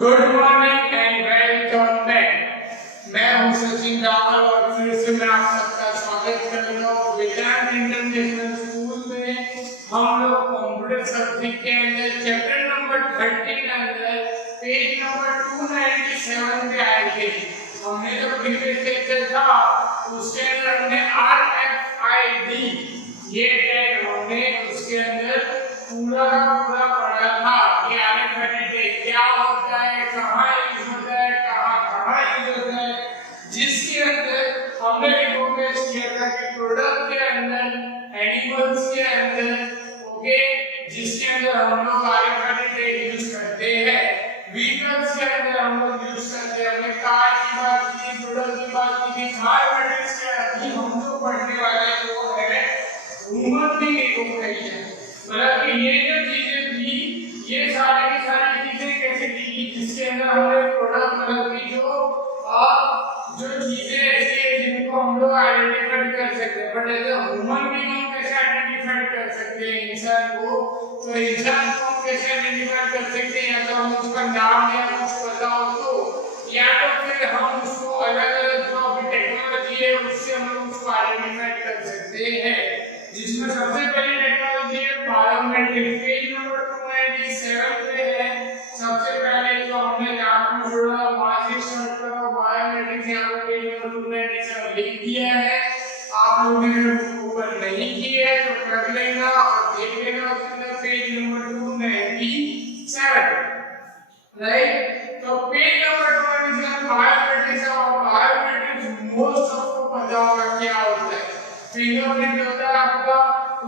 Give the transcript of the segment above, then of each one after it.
Good morning and welcome back. मैं हूं सचिन रावल और फिर से मैं आप सबका स्वागत कर रहा हूं वेदांत इंटरनेशनल स्कूल में। हम लोग कंप्यूटर सब्जेक्ट के अंदर चैप्टर नंबर 30 के अंदर पेज नंबर 297 पे आए थे। हमने जो प्रीवियस लेक्चर था उसके अंदर हमने RFID ये टैग हमने उसके अंदर पूरा पढ़ा था कि RFID टैग क्या होता है, कहाँ यूज होता है, कहाँ यूज होता है, जिसके अंदर हमने रिकॉग्नाइज किया था कि प्रोडक्ट के अंदर, एनिमल्स के अंदर, ओके, जिसके अंदर हम लोग RFID टैग यूज करते हैं। व्हीकल्स के अंदर हम लोग यूज करते हैं। हमने कार की बात की, प्रोडक्ट की बात की थी। बायोमेट्रिक्स के अंदर हम लोग पढ़ने वाले वो है ह्यूमन बीइंग रिकॉग्निशन। मतलब कि ये जो चीजें थी, ये सारी की सारी चीजें कैसे थी, जिसके अंदर हमने प्रोडक्ट मतलब कि जो चीजें ऐसी है जिनको हम लोग आइडेंटिफाई कर सकते हैं। But as a human being हम कैसे आइडेंटिफाई कर सकते हैं इंसान को? तो इंसान को हम कैसे आइडेंटिफाई कर सकते हैं? या तो हम उसका नाम या कुछ पता हो तो, या तो फिर हम उसको अलग-अलग जो अभी टेक्नोलॉजी है उससे हम लोग उसको आइडेंटिफाई कर सकते हैं। जिसमें सबसे पहली टेक्नोलॉजी है बायोमेट्रिक। पेज नंबर 297 पे है। सबसे पहले जो हमने लास्ट में जोड़ा वहां से स्टार्ट करो। बायोमेट्रिक यहाँ पे पेज नंबर 297 लिख दिया है। आप लोगों ने ऊपर नहीं किया है तो कर लेना और देख लेना उसके अंदर पेज नंबर 297, राइट। तो पेज नंबर 297 बायोमेट्रिक्स और बायोमेट्रिक्स मोस्ट ऑफ को पता होगा क्या होता है। फिंगरप्रिंट होता है आपका,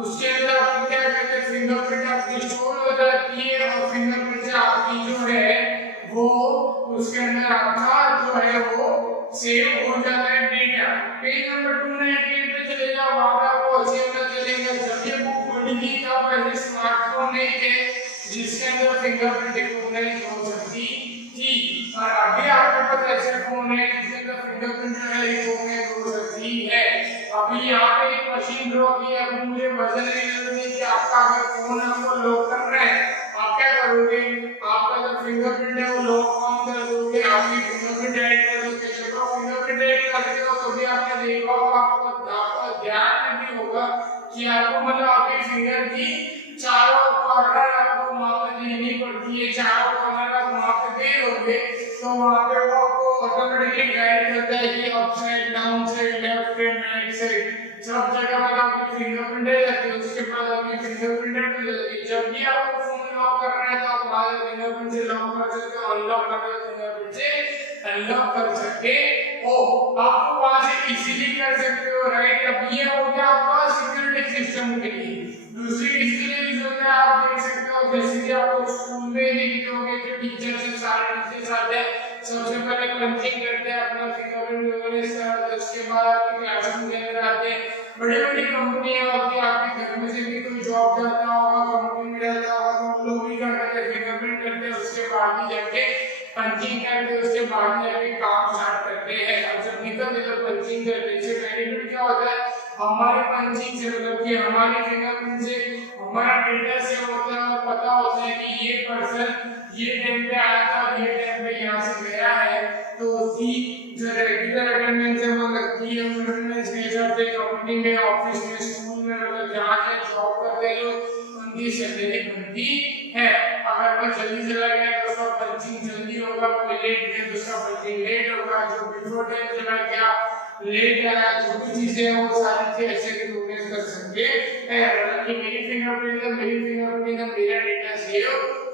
उसके अंदर आप क्या कहते हैं, फिंगरप्रिंट आपकी स्टोर हो जाती है और फिंगरप्रिंट से आपकी जो है वो उसके अंदर आपका जो है वो सेव हो जाता है डेटा। पेज नंबर 298 पे चले जाओ, वहां पे आपको अच्छे पता चलेगा। जब ये बुक पढ़ी थी तब ऐसे स्मार्टफोन नहीं थे जिसके अंदर फिंगरप्रिंट रिकॉग्नाइज हो सकती थी, और अभी आपके पास ऐसे फोन है जिसके अंदर फिंगरप्रिंट रिकॉग्नाइज हो सकती है। अभी यहाँ पे एक मशीन ड्रॉ की है। अभी मुझे वजन लेना है कि आपका अगर फोन आपको लॉक करना है, आप क्या करोगे? आपका जो फिंगरप्रिंट है वो लॉक ऑन कर दोगे, आपकी फिंगरप्रिंट ऐड कर दोगे। जब आप फिंगरप्रिंट ऐड करते हो तो भी आपने देखा होगा, आपको ध्यान में भी होगा कि आपको मतलब आपके फिंगर की चारों कॉर्नर आपको माप देनी पड़ती है। चारों कॉर्नर आप माप दे दोगे तो वहां पे वो आपको ऑटोमेटिकली गाइड करता है कि up side, down side, left and right side सब जगह में आपकी फिंगरप्रिंट है जाती है। उसके बाद आपकी फिंगरप्रिंट हो जाती है। जब भी आपको फोन लॉक करना है तो आप बाहर फिंगरप्रिंट से लॉक कर सकते हो, अनलॉक करना है फिंगरप्रिंट से अनलॉक कर सकते हो। आप वहां से इजीली कर सकते हो, राइट। अब ये हो गया आपका सिक्योरिटी सिस्टम के लिए। दूसरी किसके लिए यूज होता है आप देख सकते हो, जैसे कि आपको स्कूल में देखते होंगे कि टीचर से सारे टीचर्स आते हैं, सबसे पहले पंचिंग करते हैं, अपना फिंगरप्रिंट वगैरह इस तरह, उसके बाद आपके क्लासरूम के अंदर आते हैं। बड़ी-बड़ी कंपनियां होती है, आपके घर में से भी कोई जॉब जाता होगा, कंपनी में जाता होगा तो लोग भी क्या करते हैं, फिंगरप्रिंट करते हैं, उसके बाद ही जाके पंचिंग करते हैं, उसके बाद ही जाके काम स्टार्ट करते हैं। अब जब निकलते तो पंचिंग करने से बेनिफिट क्या होता है, हमारे पंचिंग से मतलब कि हमारी फिंगरप्रिंट से हमारा डेटा से होता है और पता होता है कि ये पर्सन ये टाइम पे आया था और ये टाइम पे यहाँ से गया है। तो उसकी जो रेगुलर अटेंडेंस है वो लगती है, उस अटेंडेंस के हिसाब से कंपनी में, ऑफिस में, स्कूल में, मतलब जहाँ से जॉब करते हैं लोग उनकी सैलरी बनती है। अगर कोई जल्दी चला गया तो उसका पंचिंग जल्दी होगा, कोई लेट गया तो उसका पंचिंग लेट होगा, जो बिफोर टाइम चला गया, लेट आया, जो भी चीजें हैं वो सारी चीजें ऐसे रिकॉग्नाइज कर सकते हैं। मतलब कि मेरी फिंगरप्रिंट है, मेरा डेटा सेव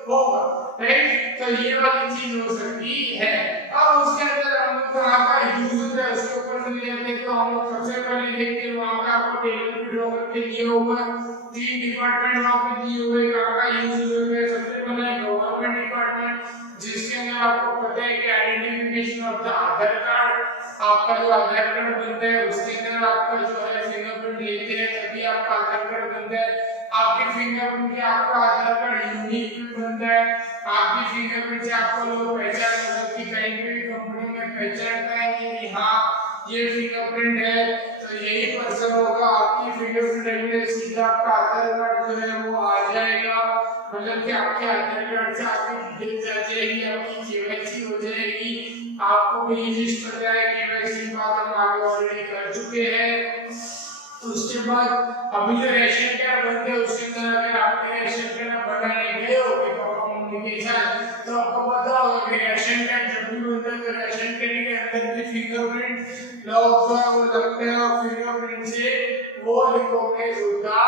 होगा, राइट। तो ये वाली चीज हो सकती है। अब उसके अंदर हम लोग वहां का यूज होता है, उसके ऊपर में लेते हैं तो हम लोग सबसे पहले देखते हैं वहां पे आपको टेबल पे ड्रॉ करके दिया होगा, 3 डिपार्टमेंट वहां पे दिए हुए हैं, कहां का यूज होता है। सबसे पहले गवर्नमेंट डिपार्टमेंट, जिसके अंदर आपको पता है कि identification of the Aadhaar card, आपका जो आधार कार्ड बनता है उसके अंदर आपका जो है फिंगरप्रिंट लेते हैं तभी आपका आधार कार्ड बनता है। आपके फिंगरप्रिंट से आपका आधार कार्ड यूनिक बनता है। आपकी फिंगरप्रिंट से आपको लोग पहचान मतलब कि कहीं भी कंपनी में पहचान पाएंगे कि हाँ ये फिंगरप्रिंट है। तो तो यही पर्सन होगा, आपकी फिंगरप्रिंट लगने से सीधा आपका आधार कार्ड जो है वो आ जाएगा, मतलब कि आपके आधार कार्ड से आपकी डिटेल्स आ जाएगी, आपकी केवाईसी हो जाएगी। आपको भी ये चीज पता है केवाईसी बात हम आगे ऑलरेडी कर चुके हैं। उसके बाद अभी जो रेशन कार्ड बनते हैं उसके अंदर अगर आपके रेशन कार्ड बनाने गए हो कम्युनिकेशन, तो आपको पता होगा कि रेशन कार्ड जब भी बनता है तो रेशन कार्ड के अंदर भी फिंगरप्रिंट लॉक जो है वो लगता है और फिंगरप्रिंट से वो रिकॉग्नाइज होता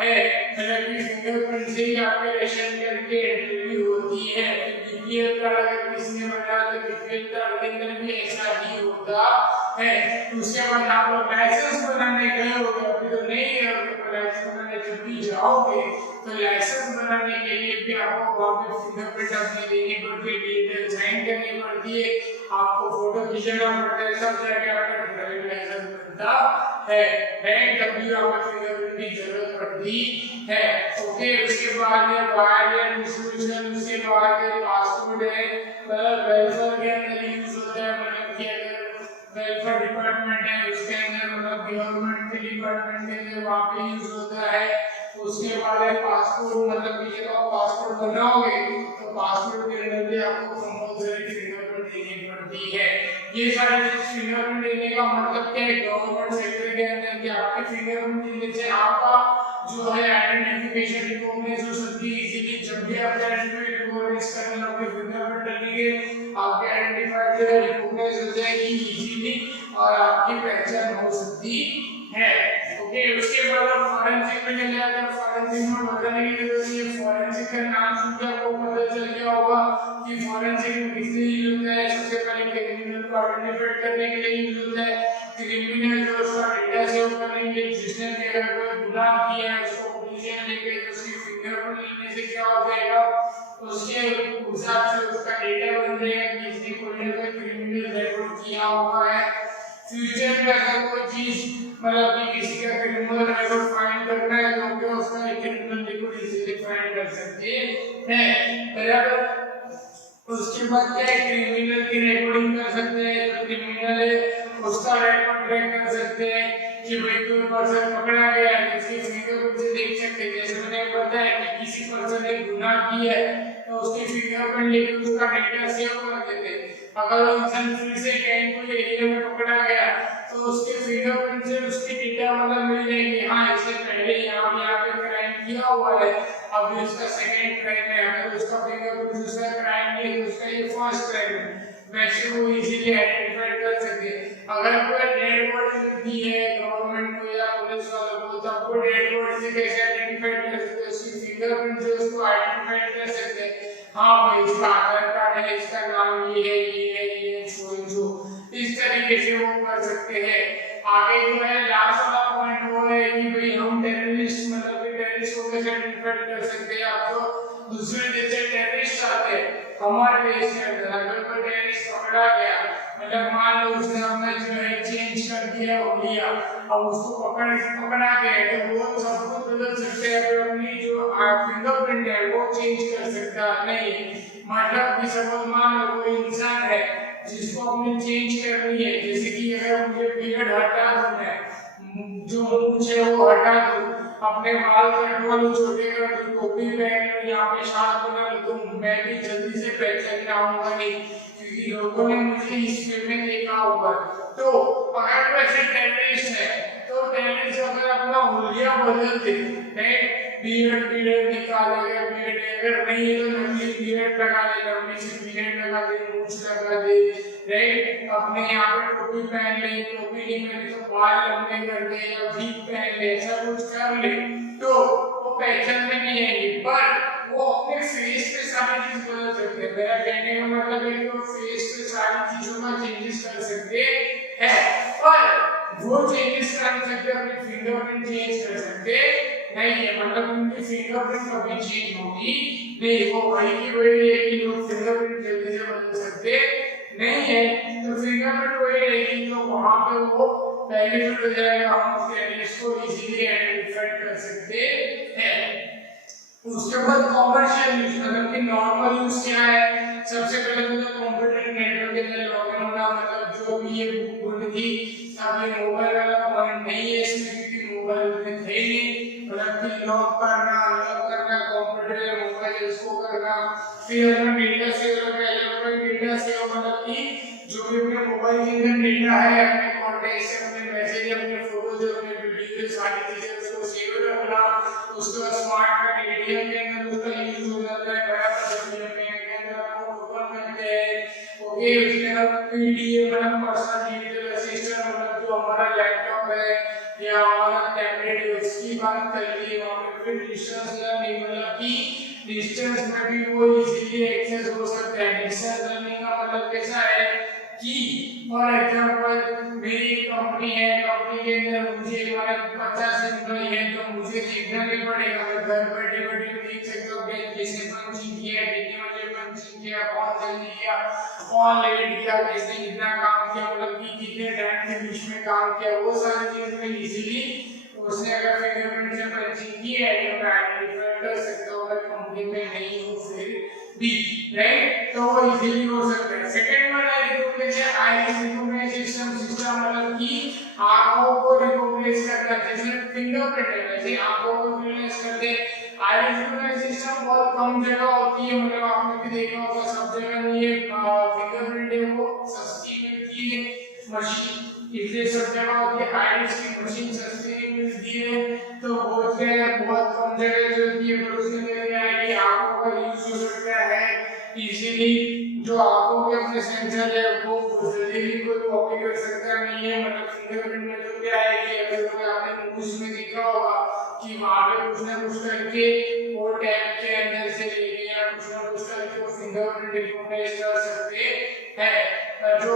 है, मतलब कि फिंगरप्रिंट से ही आपके रेशन कार्ड की एंट्री होती है। बीपीएल कार्ड अगर किसी ने बनाया तो बीपीएल कार्ड के अंदर भी ऐसा ही होता है। उसके बाद आप लोग लाइसेंस बनाने गए होगे, अभी तो नहीं गए होगे, पर लाइसेंस बनाने जब भी जाओगे तो लाइसेंस बनाने के लिए भी आपको वहां पे फिंगरप्रिंट अपनी देनी पड़ती है, डिटेल साइन करनी पड़ती है, आपको फोटो खींचना पड़ता है, सब जाके आपका ड्राइविंग लाइसेंस बनता है। तभी आपको फिंगरप्रिंट की जरूरत पड़ती है। ओके, उसके बाद ये वायर या डिस्ट्रीब्यूशन, उसके बाद ये पासपोर्ट है, वेलफेयर के अंदर यूज होता है, मतलब कि अगर वेलफेयर डिपार्टमेंट है उसके अंदर, मतलब गवर्नमेंट के डिपार्टमेंट के अंदर वहां पे यूज होता है। उसके बाद है पासपोर्ट, मतलब कि जब आप पासपोर्ट बनाओगे तो पासपोर्ट के अंदर भी आपको कंपल्सरी फिंगरप्रिंट देनी पड़ती है। ये सारी चीज फिंगरप्रिंट देने का मतलब क्या है, गवर्नमेंट सेक्टर के अंदर कि आपके फिंगरप्रिंट देने से आपका जो है आइडेंटिफिकेशन रिकॉग्नाइज हो सकती है इजीली। जब भी आप आइडेंटिफाई रिकॉग्नाइज करने लगोगे फिंगरप्रिंट लगेंगे, आपकी आइडेंटिफाई जो है रिकॉग्नाइज हो जाएगी इजीली और आपकी पहचान हो सकती है। ओके, उसके बाद आप फॉरेंसिक में चले जाते हैं। फॉरेंसिक में बताने की जरूरत नहीं है, फॉरेंसिक का नाम सुन के आपको पता चल गया होगा कि फॉरेंसिक में किस लिए यूज होता है। सबसे पहले क्रिमिनल को आइडेंटिफाई करने के लिए यूज होता है, क्रिमिनल जो उसका डेटा सेव करने के लिए, जिसने भी अगर कोई गुनाह किया है उसको पुलिस लेके उसकी फिंगरप्रिंट लेने से क्या हो जाएगा, उसके हिसाब से उसका डेटा बन जाएगा कि इसने कोई ना कोई क्रिमिनल रिकॉर्ड किया हुआ है। फ्यूचर में अगर कोई चीज मतलब कि किसी का क्रिमिनल रिकॉर्ड फाइंड करना है तो क्या उसका क्रिमिनल रिकॉर्ड इजीली फाइंड कर सकते हैं, बराबर। उसके बाद क्या है, क्रिमिनल की रिकॉर्डिंग कर सकते हैं, जो क्रिमिनल है उसका रिकॉर्ड ट्रैक कर सकते हैं कि भाई कोई पर्सन पकड़ा गया है, उसकी फिंगरप्रिंट से देख सकते हैं। जैसे मैंने बताया कि किसी पर्सन ने गुनाह किया है तो उसकी फिंगरप्रिंट लेके उसका डेटा सेव कर देते हैं। अगर वो इंसान फिर से कहीं कोई एरिया में पकड़ा गया तो उसके फिंगरप्रिंट से उसकी डेटा मतलब मिल जाएगी, हाँ इससे पहले यहाँ पे क्राइम किया हुआ है, अब इसका सेकंड क्राइम है, अगर उसका फिंगरप्रिंट उसका क्राइम नहीं है तो उसका ये फर्स्ट क्राइम है, वैसे वो इजीली आइडेंटिफाई कर सकते हैं। अगर कोई डेड बॉडी दी है गवर्नमेंट को या पुलिस वालों को तो आपको डेड बॉडी से कैसे आइडेंटिफाई कर सकते हैं, उसकी फिंगरप्रिंट से उसको आइडेंटिफाई कर सकते हैं, हाँ भाई इसका आधार कार्ड है, इसका नाम ये है, ये है, ये जो इस तरीके से वो कर सकते हैं। आगे जो है लास्ट वाला पॉइंट वो है कि भाई हम टेररिस्ट मतलब कि टेररिस्ट को कैसे आइडेंटिफाई कर सकते हैं। आपको दूसरे देश से टेररिस्ट आते हैं हमारे देश के अंदर, अगर कोई टेररिस्ट पकड़ा गया, मतलब मान लो उसने अपना जो है चेंज कर दिया हो लिया, अब उसको पकड़ा गया तो वो सब कुछ बदल सकते हैं, अपनी जो फिंगरप्रिंट है वो चेंज कर सकता नहीं। मतलब कि सपोज मान लो कोई इंसान है जिसको अपने चेंज करनी है, जैसे कि अगर मुझे बियर्ड हटा दूं, मैं जो मूंछ है वो हटा दूं, अपने बाल कटवा लूं, छोटे कर दूं, टोपी पहन लूं, यहाँ पे शार्प बना लूं, तो मैं भी जल्दी से पहचान जाऊंगा नहीं, क्योंकि लोगों ने मुझे इस फिल्म में देखा हुआ। तो अगर वैसे टेररिस्ट है तो टेररिस्ट अगर अपना हुलिया बदल दे, बियर्ड निकालेगा, बियर्ड अगर नहीं है तो नकली बियर्ड लगा ले, लंबी सी बियर्ड लगा दे, मूंछ लगा दे, राइट, अपने यहाँ पे टोपी पहन ले, टोपी नहीं पहनी तो बाल लंबे कर दे या भीख पहन ले, ऐसा कुछ कर ले तो वो पहचान में नहीं आएगी, पर वो अपने फेस पे सारी चीज बदल सकते हैं। मेरा कहने का मतलब है कि वो फेस पे सारी चीजों में चेंजेस कर सकते हैं, पर वो चेंजेस कर सकते अपनी फिंगरप्रिंट चेंज कर सकते नहीं है, मतलब उनकी फिंगरप्रिंट कभी चेंज होगी नहीं, वो वही की वही रहेगी, लोग फिंगरप्रिंट जल्दी से बदल सकते नहीं है, तो फिंगरप्रिंट वही रहेगी, तो वहां पे वो बेनिफिट हो जाएगा, हम उस टेररिस्ट को इजीली आइडेंटिफाई कर सकते हैं। उसके बाद कॉमर्शियल यूज, मतलब कि नॉर्मल यूज क्या है, सबसे पहले तो कंप्यूटर नेटवर्क के अंदर लॉगिन होना, मतलब जो भी ये बुक बनी थी तब ये मोबाइल वाला पॉइंट नहीं फिर अपना डेटा सेव रखा है, इलेक्ट्रॉनिक डेटा सेव मतलब कि जो भी अपने मोबाइल के अंदर डेटा है, अपने कॉन्टैक्ट्स, अपने मैसेज, अपने फोटोज, अपने वीडियो, सारी चीजें उसको सेव रखना। उसके बाद स्मार्ट कार्ड एटीएम के अंदर उसका यूज हो जाता है बराबर, जब भी हम बैंक के अंदर अकाउंट ओपन करते हैं। ओके, उसके अंदर पीडीए मतलब पर्सनल डिजिटल असिस्टेंट मतलब जो हमारा लैपटॉप है या हमारा टैबलेट है उसकी बात कर लिए। वहाँ पे फिर डिस्टेंस लर्निंग मतलब कि डिस्टेंस में भी वो इजीली एक्सेस हो सकता है। डिस्टेंस लर्निंग का मतलब कैसा है कि फॉर एग्जांपल मेरी कंपनी है, कंपनी के अंदर मुझे हमारे 50 एम्प्लॉय हैं, तो मुझे देखना नहीं पड़ेगा, मैं घर बैठे बैठे देख सकता हूँ कि किसने पंचिंग किया, कितने बजे पंचिंग किया, कौन जल्दी किया, कौन लेट किया, किसने कितना काम किया, मतलब कि कितने टाइम के बीच में काम किया, वो सारी चीजें मैं इजीली उसने अगर फिंगरप्रिंट से पंचिंग की है तो मैं आइडेंटिफाई कर सकता हूँ, अगर कंपनी में नहीं हूँ फिर भी, राइट। तो वो इजीली हो सकता है। सेकंड वाला रिकॉग्निशन आईरिस रिकॉग्निशन सिस्टम मतलब कि आंखों को रिकॉग्नाइज करना, जैसे फिंगरप्रिंट है वैसे आंखों को रिकॉग्नाइज करते हैं। आईरिस रिकॉग्निशन सिस्टम बहुत कम जगह होती है, मतलब आपने भी देखा होगा, सब जगह नहीं है। फिंगरप्रिंट है वो सस्ती मिलती है मशीन, इसलिए सब जगह होती है। आईरिस की मशीन सस्ती मिलती है तो बहुत कम जगह होती है, पर उसके लिए क्या है कि आंखों का यूज हो सकता है इजीली। जो आंखों के अपने सेंसर है वो जल्दी भी कोई कॉपी कर सकता नहीं है, मतलब फिंगरप्रिंट में तो क्या है कि अगर कोई आपने न्यूज़ में देखा होगा कि वहां पे कुछ ना कुछ करके वो टैब के अंदर से लेके या कुछ ना कुछ करके वो फिंगरप्रिंट रिकॉग्नाइज कर सकते हैं। जो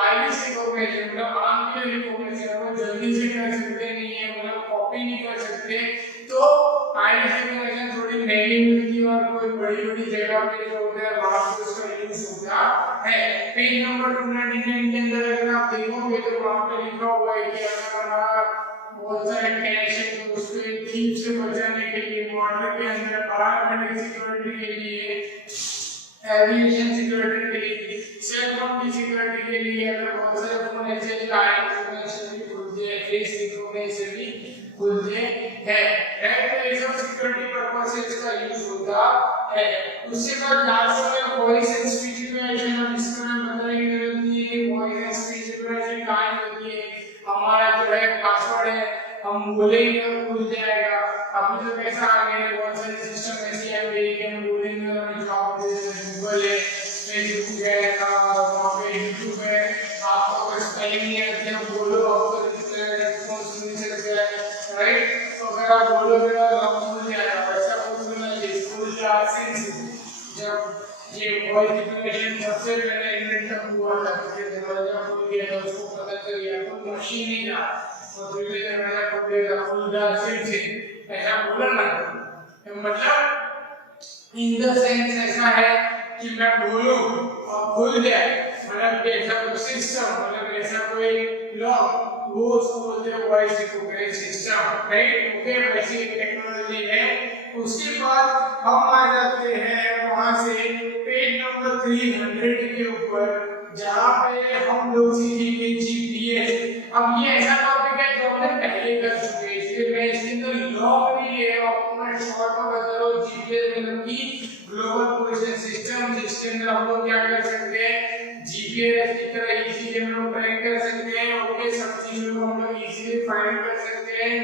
आईरिस रिकॉग्निशन मतलब आंख के रिकॉग्निशन वो जल्दी से कर सकते नहीं है, मतलब कॉपी नहीं कर सकते। तो आईरिस रिकॉग्निशन थोड़ी महंगी मिलती है और कोई बड़ी-बड़ी जगह पे जो होता है वहां पे उसका यूज होता है। पेज नंबर 299 के अंदर अगर आप देखोगे तो वहां पे लिखा हुआ है कि अगर हमारा बहुत सारे कैश है तो उसको थीफ से बचाने के लिए, मॉडल के अंदर बाहर खड़े सिक्योरिटी के लिए, एविएशन सिक्योरिटी के लिए, सेल फोन की सिक्योरिटी के लिए, अगर बहुत सारे फोन ऐसे आईरिस रिकॉग्निशन भी खुलते हैं, फेस रिकॉग्निशन भी खुलते हैं, राइट। तो ये सब सिक्योरिटी पर्पस से इसका यूज होता है। उसके बाद लास्ट वाला वॉइस एंड स्पीच रिकॉग्निशन, अब इसका मैं बताने की जरूरत नहीं है कि वॉइस एंड स्पीच रिकॉग्निशन कहाँ होती है। हमारा जो है पासवर्ड है हम बोलेंगे और खुल जाएगा। अभी तो कैसा आ गया है, बहुत सारे सिस्टम ऐसे आ गए कि हम बोलेंगे और हमें जवाब दे देते हैं। गूगल है, फेसबुक है, वहाँ पे यूट्यूब है, आपको अगर स्पेलिंग नहीं आती है बोलो आपको रिस्पॉन्स मिल सकता है, राइट। तो अगर आप बोलोगे और आपको खुल जाएगा, वैसा कुछ भी नहीं, खुल जाए। जब ये वॉइस रिकॉग्निशन सबसे पहले इन्वेंट हुआ था, तो दरवाजा खुल गया था, उसको पता चल गया तो मशीन नहीं था, तो फिर भी दरवाजा खुल गया, खुल जा से ऐसा बोला ना, मतलब इन द सेंस ऐसा है कि मैं बोलूं और खुल जाए, मतलब ऐसा कोई सिस्टम, मतलब ऐसा कोई लॉक, वो उसको बोलते हैं voice recognition system, right. Okay, वैसी टेक्नोलॉजी है। उसके बाद हम आ जाते हैं वहां से पेज नंबर 300 के ऊपर, जहां पे हम लोग सीखेंगे जीपीएस। अब ये ऐसा टॉपिक है जो हमने पहले कर चुके हैं, इसलिए मैं इसके अंदर लॉन्ग नहीं है, आपको मैं शॉर्ट में बता रहा हूँ। जीपीएस मतलब कि ग्लोबल पोजीशन सिस्टम, जिसके अंदर हम लोग क्या कर सकते हैं, जीपीएस की तरह इजीली हम लोग ट्रैक कर सकते हैं। ओके, सब चीजों को हम लोग इजीली फाइंड कर सकते हैं।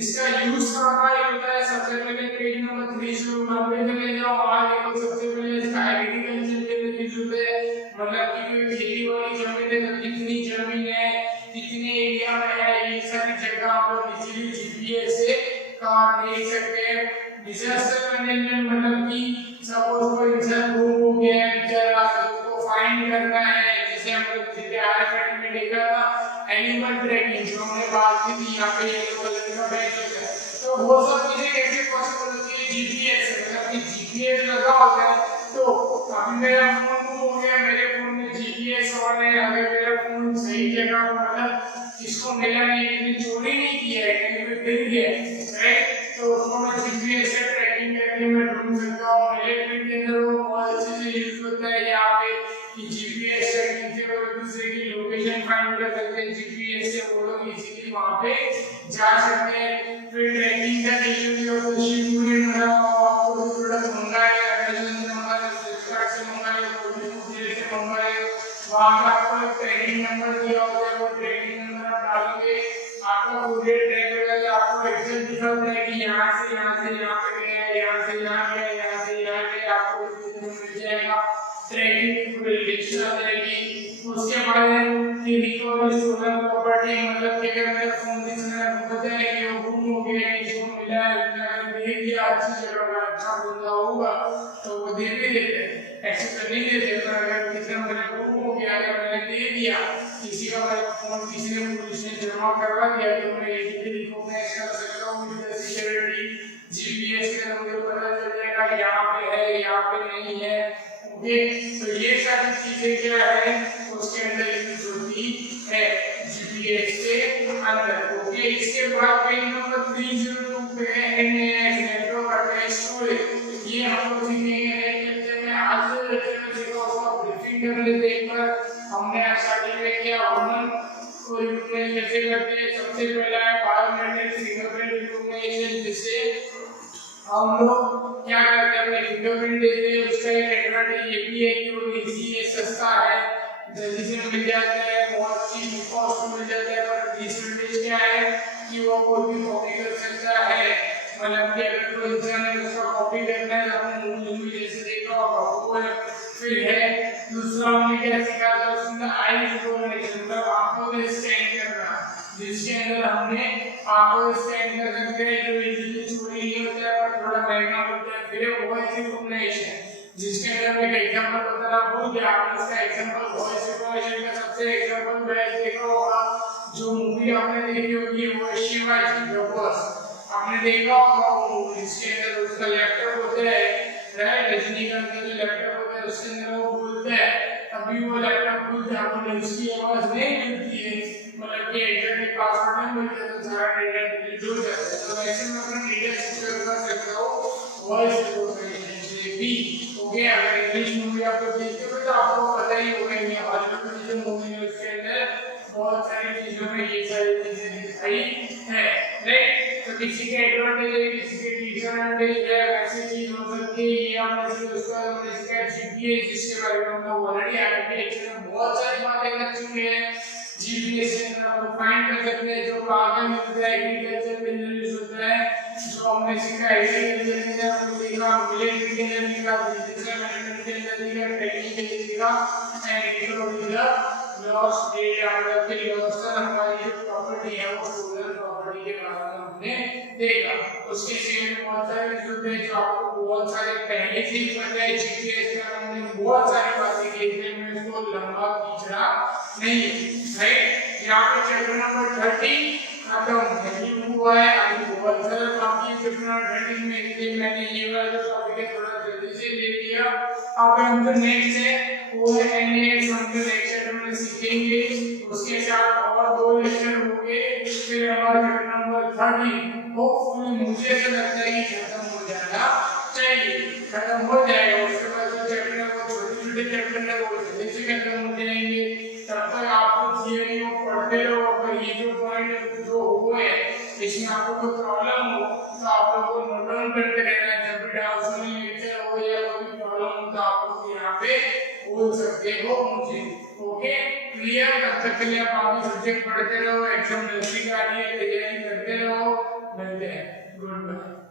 इसका यूज कहाँ होता है, सबसे पहले पेज नंबर 301 पे चले जाओ, वहां देखो सबसे पहले इसका एग्रीकल्चर के अंदर यूज होता है, मतलब कि कोई खेती वाली जमीन है तो कितनी जमीन है, कितने एरिया में है, ये सारी जगह हम लोग इजीली जीपीएस से देख सकते हैं। डिजास्टर मैनेजमेंट मतलब कि सपोज कोई इंसान गुम हो गया है बेचारा, तो उसको फाइंड करना है, जैसे हम लोग सीधे आरएफआईडी में देखा था एनिमल ट्रैकिंग, जो हमने बात की थी, यहाँ पे ये कलर का बैच होता है, तो वो सब चीजें कैसे पॉसिबल होती है, जीपीएस मतलब कि जीपीएस लगा होता है। तो अभी मेरा फोन गुम हो गया, मेरे फोन में जीपीएस ऑन है, अगर मेरा फोन सही जगह पर, मतलब इसको मिला नहीं, इसने चोरी नहीं किया है, कहीं पे गिर गया है, राइट, तो उसको मैं जीपीएस से ट्रैकिंग करके मैं ढूंढ सकता हूँ। मिलिट्री के अंदर वो बहुत अच्छे से यूज होता है यहाँ पे कि जीपीएस ट्रैकिंग से वो एक दूसरे की लोकेशन फाइंड कर सकते हैं, जीपीएस से वो लोग इजीली वहाँ पे जा सकते हैं। फिर ट्रैकिंग का डिलीवरी ऑफ द शिपमेंट, मतलब आपको जो प्रोडक्ट मंगाया है, अमेज़न नंबर वहां पे आपको ट्रैकिंग नंबर दिया होगा, वो ट्रैकिंग नंबर आप डालोगे, आपका पूरे ट्रैक रहेगा, आपको एक्सेल दिखा होगा कि यहाँ से यहाँ पे गया, यहाँ से यहाँ गया, यहाँ से यहाँ गया, आपको मिल जाएगा। ट्रैकिंग की पूरी लिस्ट आ जाएगी। उसके बाद ये रिकवरी स्टोरेज प्रॉपर्टी मतलब कि अगर मेरा फोन जिसने पता है कि वो गुम हो गया है, इसको मिला है, अगर दे दिया अच्छी जगह पर अच्छा बंदा होगा तो वो दे भी देते हैं, ऐसे तो नहीं देते। पर अगर किसी ने मेरे को गुम हो गया, अगर मैंने दे दिया किसी का मेरा फोन किसी ने पुलिस ने जमा करवा दिया तो मैं ये रिकॉग्नाइज कर सकता हूँ विद सिक्योरिटी। जीपीएस के मुझे पता चल जाएगा यहाँ पे है, यहाँ पे नहीं है। ओके, तो ये सारी चीजें क्या है उसके अंदर यूज होती है जीपीएस के अंदर। ओके, इसके बाद पेज नंबर 302 पे है एनएएस नेटवर्क एड्रेस स्टोरेज। ये हम लोग सीखेंगे नेक्स्ट लेक्चर में। आज के लेक्चर में सीखा होगा, ब्रीफिंग कर लेते एक बार। हमने आज स्टार्टिंग में किया वुमन को रिकॉग्नाइज कैसे करते हैं। सबसे पहला है बायोमेट्रिक फिंगरप्रिंट रिकॉग्निशन, जिससे हम लोग क्या करते हैं अपने फिंगरप्रिंट देते हैं। उसका एक एडवांटेज ये भी है कि वो इजी है, सस्ता है, जल्दी से मिल जाता है, बहुत चीज कॉस्ट मिल जाता है। पर डिसएडवांटेज क्या है कि वो कोई भी कॉपी कर सकता है, मतलब कि अगर कोई इंसान है उसका कॉपी करना है तो आपने मूवी जैसे देखा होगा वो फिर है। दूसरा हमने क्या सीखा था उसमें आई रिकॉग्निशन, मतलब आंखों से स्कैन करना, जिसके अंदर हमने आंखों से स्कैन कर सकते हैं, जो इजीली चोरी नहीं होता है पर थोड़ा महंगा होता है। फिर वॉइस रिकॉग्निशन, जिसके अंदर मैं एग्जांपल बताना भूल गया, आपने इसका एग्जांपल वॉइस रिकॉग्निशन का सबसे एग्जांपल बेस्ट देखा होगा, जो मूवी आपने देखी होगी वो है शिवाजी द बॉस। आपने देखा होगा वो मूवी, जिसके अंदर उसका लैपटॉप होता है, राइट, रजनीकांत का जो लैपटॉप होता है उसके अंदर वो बोलता है, तभी वो लैपटॉप खुलता है, आपको उसकी आवाज नहीं मिलती है, मतलब कि इंटरनेट पासवर्ड नहीं मिलता तो सारा डेटा डिलीट हो जाता है। तो ऐसे में अपना डेटा सिक्योर कर सकते हो वॉइस रिकॉग्निशन से भी। ओके, अगर इंग्लिश मूवी आप लोग देखते हो तो आपको पता ही होगा कि हॉलीवुड की जो मूवी है उसके अंदर बहुत सारी चीजों में ये सारी चीजें दिखाई है, राइट। तो किसी के एडवांटेज है, किसी के डिसएडवांटेज है, ऐसी चीज हो सकती है। ये हमने जो उसका हमने इसका जीपीएस, जिसके बारे में हम ऑलरेडी आगे लेक्चर में बहुत सारी बातें कर चुके हैं। जीपीएस से आप फाइंड कर सकते हैं जो आगे मिलता है, एग्रीकल्चर में यूज होता है, जो हमने सीखा एग्रीकल्चर के अंदर हमने देखा, मिलिट्री के अंदर देखा, बिजनेस मैनेजमेंट के अंदर देखा, ट्रेनिंग के लिए देखा, एंड इकोनॉमिक लॉस डेटा मतलब कि व्यवस्था हमारी जो प्रॉपर्टी है वो सोलर प्रॉपर्टी के बारे में हमने देखा। उसके सेम बहुत सारे विषय थे जो आपको बहुत सारे पहले से ही पता है। जीपीएस के बारे में बहुत सारी बातें की थी, मैं इसको लंबा खींचना नहीं है। यहाँ पे चैप्टर नंबर 30 खत्म हुआ है। अभी बहुत सारा टॉपिक चैप्टर नंबर 30 में, इसलिए मैंने ये वाला जो टॉपिक है थोड़ा जल्दी से ले लिया। अब हम जो नेक्स्ट है वो है एनएएस, हम जो नेक्स्ट चैप्टर में सीखेंगे। उसके साथ और 2 लेक्चर होंगे, फिर हमारा चैप्टर नंबर 30 होपफुली मुझे ऐसा लगता है कि खत्म हो जाना चाहिए, खत्म हो जाएगा। उसके बाद जो चैप्टर है वो छोटे-छोटे चैप्टर है वो जल्दी से खत्म हो जाएंगे। तब तक आपको थियरी को पढ़ते रहो। अगर ये जो पॉइंट जो हुए इसमें आपको कोई प्रॉब्लम हो तो आप लोगों को नोट डाउन करते रहना। जब भी डाउट्स में लेक्चर हो या कोई प्रॉब्लम हो तो आप लोग यहाँ पे बोल सकते हो मुझे। Okay, clear? तब तक के लिए आप आगे सब्जेक्ट पढ़ते रहो, एग्जाम नजदीक आ रही है, तैयारी करते रहो। मिलते हैं, गुड बाय।